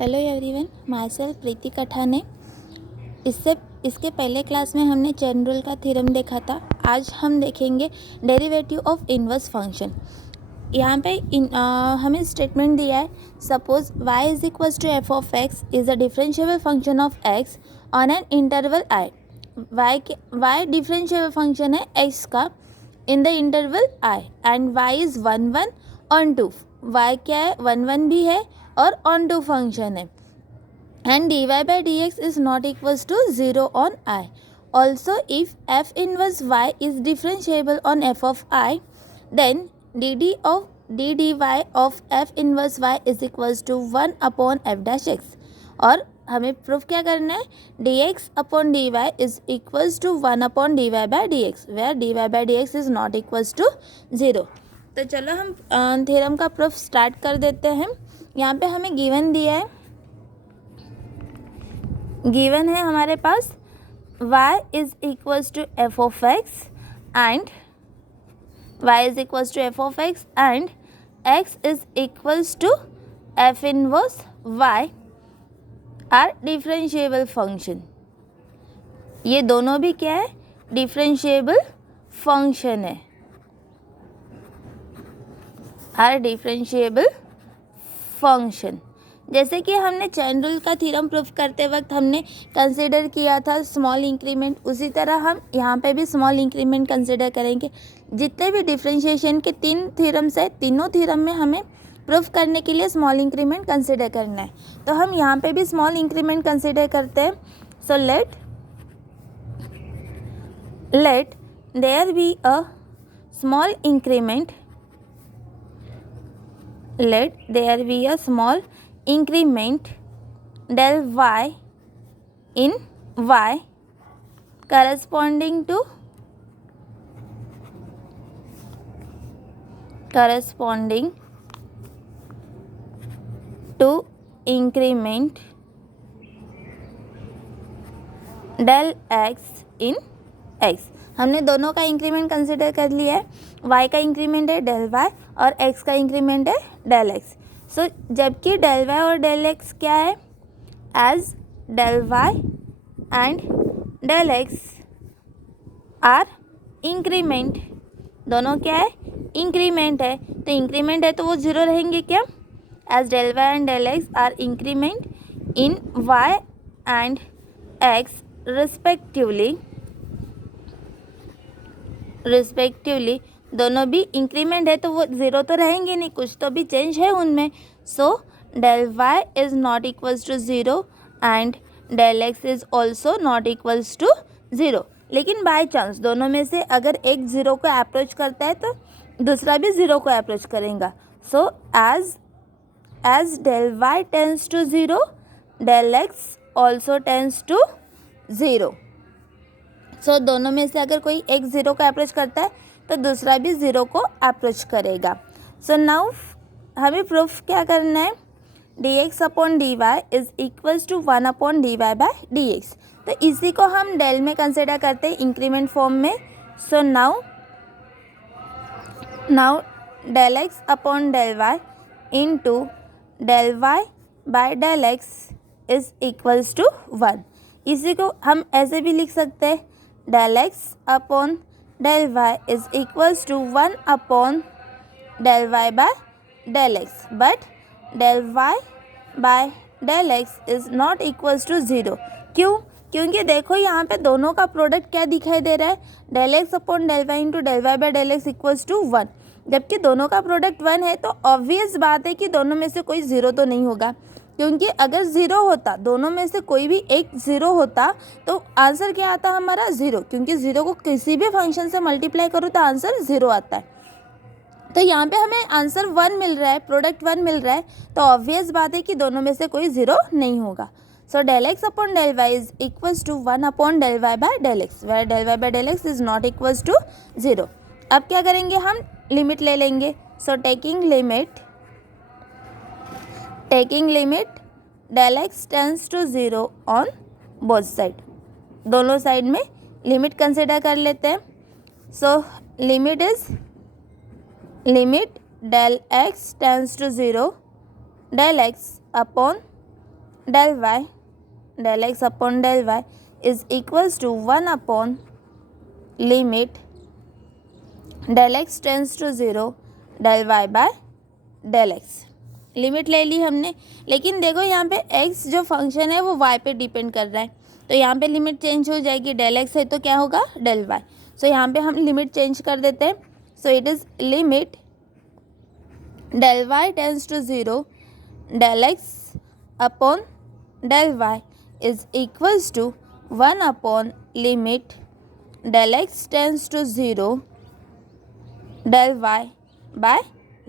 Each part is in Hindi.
हेलो एवरीवन, माई सेल्फ प्रीति कठाने। इसके पहले क्लास में हमने चेन रूल का थ्योरम देखा था। आज हम देखेंगे डेरिवेटिव ऑफ इनवर्स फंक्शन। यहाँ पे हमें स्टेटमेंट दिया है, suppose y is equals to f of x is a differentiable function of x on an interval i। y differentiable function है x का in the interval i and y is 1 1 on 2। y क्या है, 1 1 भी है और ऑन 2 फंक्शन है। And dy by dx is not equals to 0 on I. Also, if f inverse y is differentiable on f of I, then dy of f inverse y is equals to 1 upon f dash x. और हमें प्रूफ क्या करना है, dx upon dy is equals to 1 upon dy by dx, where dy by dx is not equals to 0. तो चलो हम थ्योरम का प्रूफ स्टार्ट कर देते हैं। यहाँ पे हमें गिवन दिया है, गिवन है हमारे पास y is equals to f of x and y is equals to f of x and x is equals to f inverse y are differentiable function. ये दोनों भी क्या है, डिफरेंशिएबल फंक्शन है, आर डिफरेंशिएबल फंक्शन। जैसे कि हमने चेन रूल का थ्योरम प्रूफ करते वक्त हमने कंसिडर किया था स्मॉल इंक्रीमेंट, उसी तरह हम यहाँ पे भी स्मॉल इंक्रीमेंट कंसिडर करेंगे। जितने भी डिफरेंशिएशन के 3 थ्योरम्स है, तीनों थ्योरम में हमें प्रूफ करने के लिए स्मॉल इंक्रीमेंट कंसिडर करना है। तो हम यहाँ पे भी स्मॉल इंक्रीमेंट कंसिडर करते हैं। So let there be a small increment, let there be a small increment del y in y corresponding to increment del x in x। हमने दोनों का इंक्रीमेंट कंसिडर कर लिया है। y का इंक्रीमेंट है del y और x का इंक्रीमेंट है del x। सो जबकि del y और del x क्या है, as del y and del x are increment, दोनों क्या है, इंक्रीमेंट है। तो इंक्रीमेंट है तो वो जीरो रहेंगे क्या, as del y and del x are increment in y and x respectively. दोनों भी इंक्रीमेंट है तो वो ज़ीरो तो रहेंगे नहीं, कुछ तो भी चेंज है उनमें। So del y is not equals to zero and del x is also not equals to zero. लेकिन बाय चांस दोनों में से अगर एक ज़ीरो को अप्रोच करता है तो दूसरा भी ज़ीरो को अप्रोच करेगा। So as del y tends to zero, del x also tends to zero. So दोनों में से अगर कोई एक ज़ीरो को अप्रोच करता है तो दूसरा भी ज़ीरो को अप्रोच करेगा। सो नाउ हमें प्रूफ क्या करना है, dx upon dy is equals to 1 upon dy by dx। तो इसी को हम डेल में कंसिडर करते हैं इंक्रीमेंट फॉर्म में। So now del x upon del y into del y by del x is equals to 1। इसी को हम ऐसे भी लिख सकते हैं, del x upon del y is equals to 1 upon del y by del x, but del y by del x is not equals to zero. क्यों? क्योंकि देखो यहाँ पे दोनों का प्रोडक्ट क्या दिखाई दे रहा है, del x upon del y into del y by del x equals to 1। जबकि दोनों का प्रोडक्ट 1 है तो ऑब्वियस बात है कि दोनों में से कोई ज़ीरो तो नहीं होगा, क्योंकि अगर ज़ीरो होता, दोनों में से कोई भी एक ज़ीरो होता तो आंसर क्या आता हमारा, ज़ीरो। क्योंकि ज़ीरो को किसी भी फंक्शन से मल्टीप्लाई करो तो आंसर ज़ीरो आता है। तो यहाँ पे हमें आंसर 1 मिल रहा है, प्रोडक्ट 1 मिल रहा है, तो ऑब्वियस बात है कि दोनों में से कोई ज़ीरो नहीं होगा। So del x upon del y is equals to 1 upon del y by del x, where del y by del x is not equals to zero. अब क्या करेंगे, हम लिमिट ले लेंगे। So taking limit del x tends to zero on both side, दोनों साइड में लिमिट कंसिडर कर लेते हैं। So limit del x tends to zero del x upon del y, del x upon del y is equals to 1 upon limit del x tends to 0 del y by del x। Limit ले ली हमने, लेकिन देखो यहाँ पे x जो फंक्शन है वो y पे डिपेंड कर रहा है, तो यहाँ पे लिमिट चेंज हो जाएगी। del x है तो क्या होगा del y। सो यहाँ पे हम लिमिट चेंज कर देते हैं। So it is limit del y tends to 0 del x upon del y is equals to 1 upon limit del x tends to 0 del y by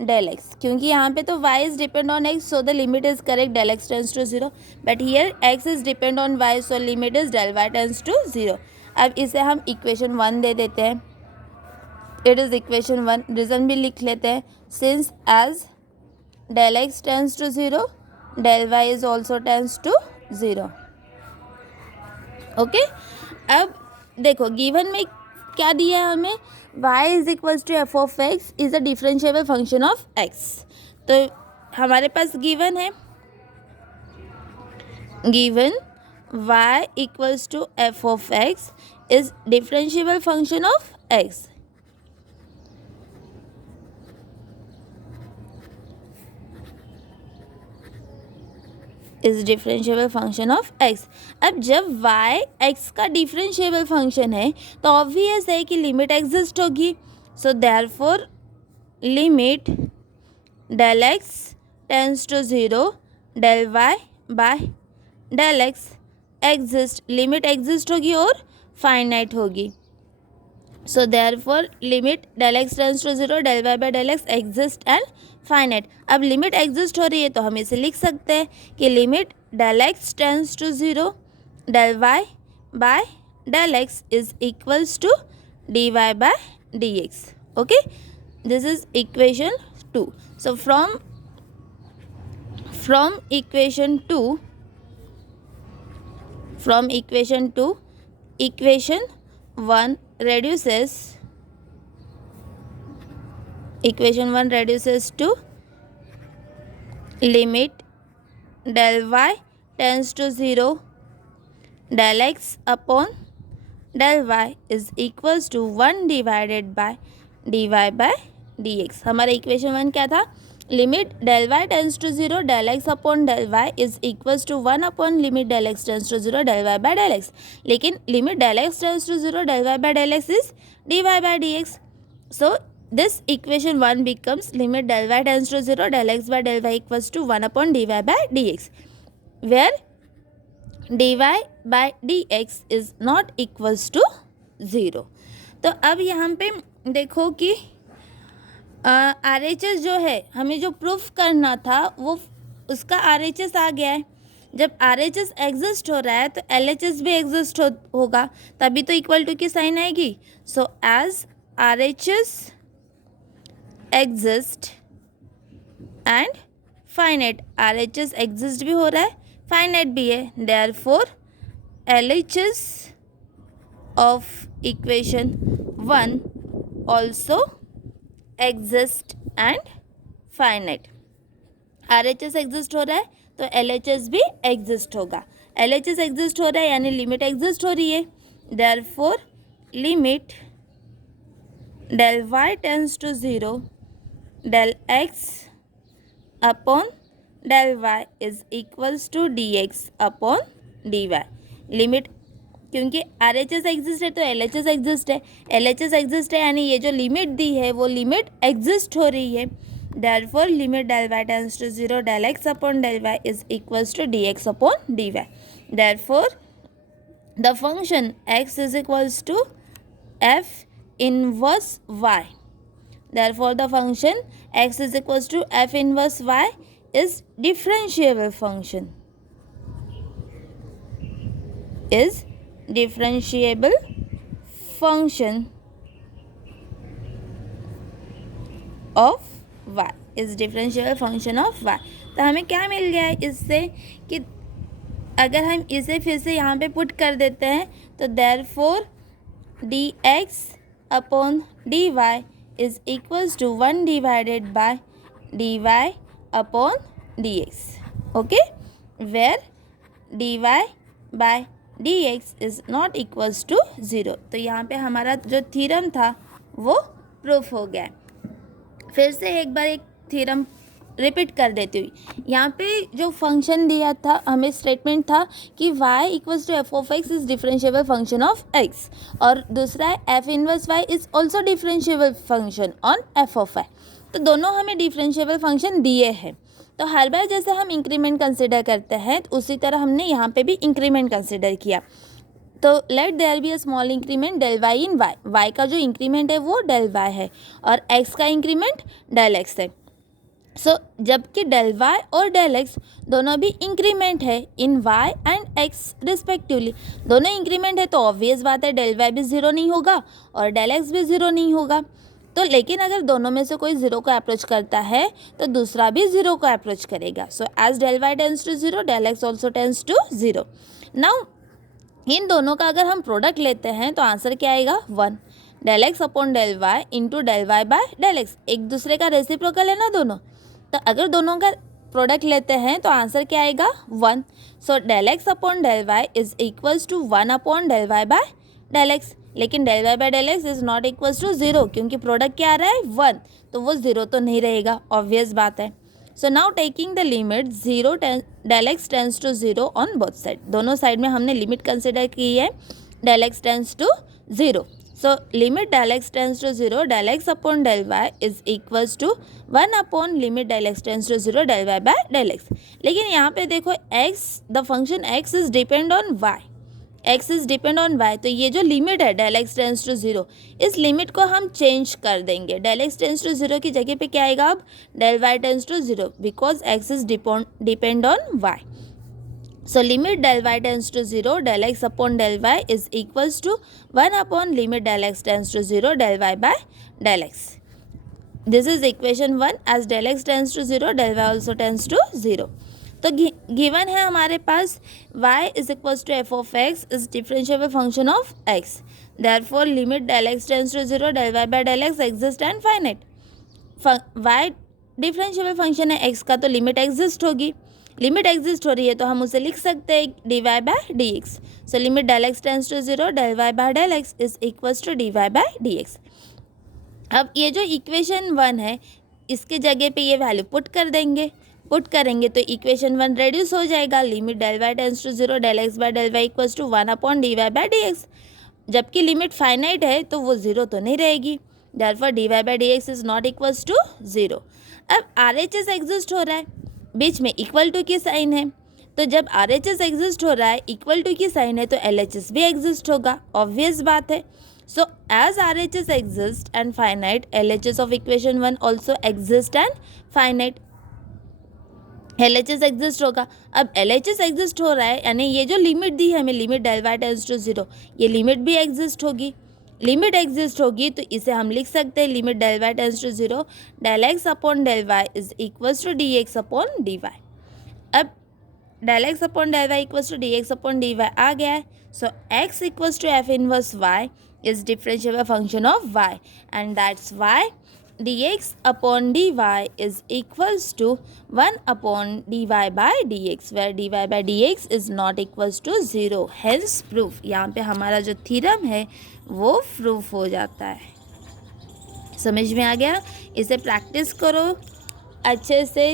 del x, क्योंकि यहाँ पे तो y is depend on x, so the limit is correct, del x tends to 0, but here x is depend on y, so limit is del y tends to 0। अब इसे हम इक्वेशन 1 दे देते हैं, इट इज़ इक्वेशन 1। रीज़न भी लिख लेते हैं, since as del x tends to 0 del y is also tends to 0। Okay, अब देखो गिवन में क्या दिया है हमें, y is equals to f of x is a differentiable function of x। तो हमारे पास गिवन है, given y equals to f of x is differentiable function of x। Is differentiable function of x। अब जब y x का डिफरेंशिएबल फंक्शन है तो ऑब्वियस है कि लिमिट एग्जिस्ट होगी। So therefore limit del x tends to 0 del y by del x exist, limit exist होगी और फाइनाइट होगी। So therefore limit del x tends to 0 del y by del x exist and finite. अब लिमिट एग्जिस्ट हो रही है तो हम इसे लिख सकते हैं कि limit del x tends to 0 del y by del x is equals to dy by dx। Okay, this is equation 2। So from equation 2 equation 1 reduces to limit del y tends to 0 del x upon del y is equals to 1 divided by dy by dx। हमारा इक्वेशन 1 क्या था, limit del y tends to 0 del x upon del y is equals to 1 upon limit del x tends to 0 del y by del x, लेकिन limit del x tends to 0 del y by del x is dy by dx। so this equation 1 becomes limit del y tends to 0 del x by del y equals to 1 upon dy by dx, where dy by dx is not equals to 0। तो अब यहाँ पे देखो कि RHS जो है हमें जो प्रूफ करना था वो उसका RHS आ गया है। जब RHS एग्जिस्ट हो रहा है तो LHS भी एग्जिस्ट होगा, तभी तो इक्वल टू की साइन आएगी। So as RHS exist and finite, RHS exist भी हो रहा है, फाइनाइट भी है, therefore LHS of equation 1 also exist and finite. RHS exist हो रहा है तो LHS भी एग्जिस्ट होगा। LHS एग्जिस्ट हो रहा है यानी लिमिट एग्जिस्ट हो रही है, therefore limit del y tends to 0 del x upon del y is equals to dx upon dy। Limit, क्योंकि RHS एग्जिस्ट है तो LHS एग्जिस्ट है, LHS एग्जिस्ट है यानी ये जो लिमिट दी है वो लिमिट एग्जिस्ट हो रही है, therefore limit del y tends to 0 del x upon del y is equals to dx upon dy। Therefore the function x is equals to f inverse y, therefore the function x is equals to f inverse y is differentiable function, is differentiable function of y, is differentiable function of y। तो हमें क्या मिल गया है इससे कि अगर हम इसे फिर से यहाँ पे पुट कर देते हैं तो therefore dx upon dy is equals to 1 divided by dy upon dx। okay, where dy by dx is not equals to 0। तो यहाँ पे हमारा जो थ्योरम था वो प्रूफ हो गया। फिर से एक बार एक थ्योरम रिपीट कर देती हुई, यहाँ पे जो फंक्शन दिया था हमें स्टेटमेंट था कि y equals to f of x is differentiable function of x, और दूसरा है f inverse y is also differentiable function on f of y। तो दोनों हमें डिफरेंशिएबल फंक्शन दिए हैं। तो हर बार जैसे हम इंक्रीमेंट कंसिडर करते हैं तो उसी तरह हमने यहाँ पे भी इंक्रीमेंट कंसिडर किया। तो let there be a small increment del y in y, y का जो इंक्रीमेंट है वो डेल वाई है और एक्स का इंक्रीमेंट डेल एक्स है। सो जबकि डेल वाई और डेल एक्स दोनों भी इंक्रीमेंट है इन वाई एंड एक्स रिस्पेक्टिवली, दोनों इंक्रीमेंट है तो ऑब्वियस बात है डेल वाई भी ज़ीरो नहीं होगा और डेल एक्स भी ज़ीरो नहीं होगा। तो लेकिन अगर दोनों में से कोई ज़ीरो को अप्रोच करता है तो दूसरा भी ज़ीरो को अप्रोच करेगा। So as del y tends to zero del x also tends to zero. Now इन दोनों का अगर हम प्रोडक्ट लेते हैं तो आंसर क्या आएगा 1, del x upon del y into del y by del x, एक दूसरे का रेसिप्रोकल है ना दोनों। तो अगर दोनों का प्रोडक्ट लेते हैं तो आंसर क्या आएगा 1। So del x upon del y is equals to 1 upon del y by del x. लेकिन del y by del x is not equals to 0 क्योंकि प्रोडक्ट क्या आ रहा है 1, तो वो 0 तो नहीं रहेगा, ऑब्वियस बात है। So now taking the limit 0 del x tends to 0 on both side, दोनों साइड में हमने लिमिट कंसिडर की है del x tends to 0। So limit del x tends to 0 del x upon del y is equals to 1 upon limit del x tends to 0 del y by del x. लेकिन यहाँ पे देखो x, the function x is depend on y, x is depend on y, तो ये जो लिमिट है डेल एक्स टेंस टू 0, इस लिमिट को हम चेंज कर देंगे। डेल एक्स टेंस टू 0 की जगह पे क्या आएगा अब del y tends to 0 because x is depend on y। So limit del y tends to 0 del x upon del y is equals to 1 upon limit del x tends to 0 del y by del x. This is equation 1 as del x tends to 0 del y also tends to 0. तो गिवन है हमारे पास y is equals to f of x is differentiable function of x. Therefore limit del x tends to 0 del y by del x exist and finite. y differentiable function है x का तो लिमिट एग्जिस्ट होगी, लिमिट एग्जिस्ट हो रही है तो हम उसे लिख सकते हैं d y by d x. So limit del x tends to 0 del y by del x is equals to d y by d x. अब ये जो इक्वेशन 1 है इसके जगह पे ये वैल्यू पुट कर देंगे, पुट करेंगे तो इक्वेशन 1 रेड्यूस हो जाएगा। Limit del y tends to 0 del x by del y equals to 1 upon d y by d x. जबकि लिमिट फाइनाइट है तो वो 0 तो नहीं रहेगी, therefore d y by d x is not equals to 0। अब आर एच एस एग्जिस्ट हो रहा है, बीच में इक्वल टू की साइन है, तो जब आर एच एस एग्जिस्ट हो रहा है इक्वल टू की साइन है तो एल एच एस भी एग्जिस्ट होगा, ऑब्वियस बात है। So as R H S exist and finite L H S of equation 1 also exist and finite, L H S exist होगा। अब एल एच एस एग्जिस्ट हो रहा है यानी ये जो लिमिट दी है हमें limit del y tends to 0, ये लिमिट भी एग्जिस्ट होगी। लिमिट एग्जिस्ट होगी तो इसे हम लिख सकते हैं limit del y tends to 0 del x upon del y is equals to d x upon d y. अब del x upon del y equals to d x upon d y आ गया है। So x equals to f inverse y is differentiable function of y and that's why dx upon dy is equals to 1 upon dy by dx where dy by dx is not equals to 0, hence proof। यहाँ पे हमारा जो थ्योरम है वो प्रूफ हो जाता है। समझ में आ गया? इसे प्रैक्टिस करो अच्छे से,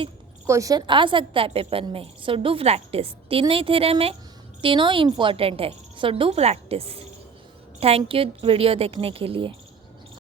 क्वेश्चन आ सकता है पेपर में। सो डू प्रैक्टिस, तीनों ही थ्योरम है, तीनों इम्पॉर्टेंट है, so do practice. Thank you video देखने के लिए।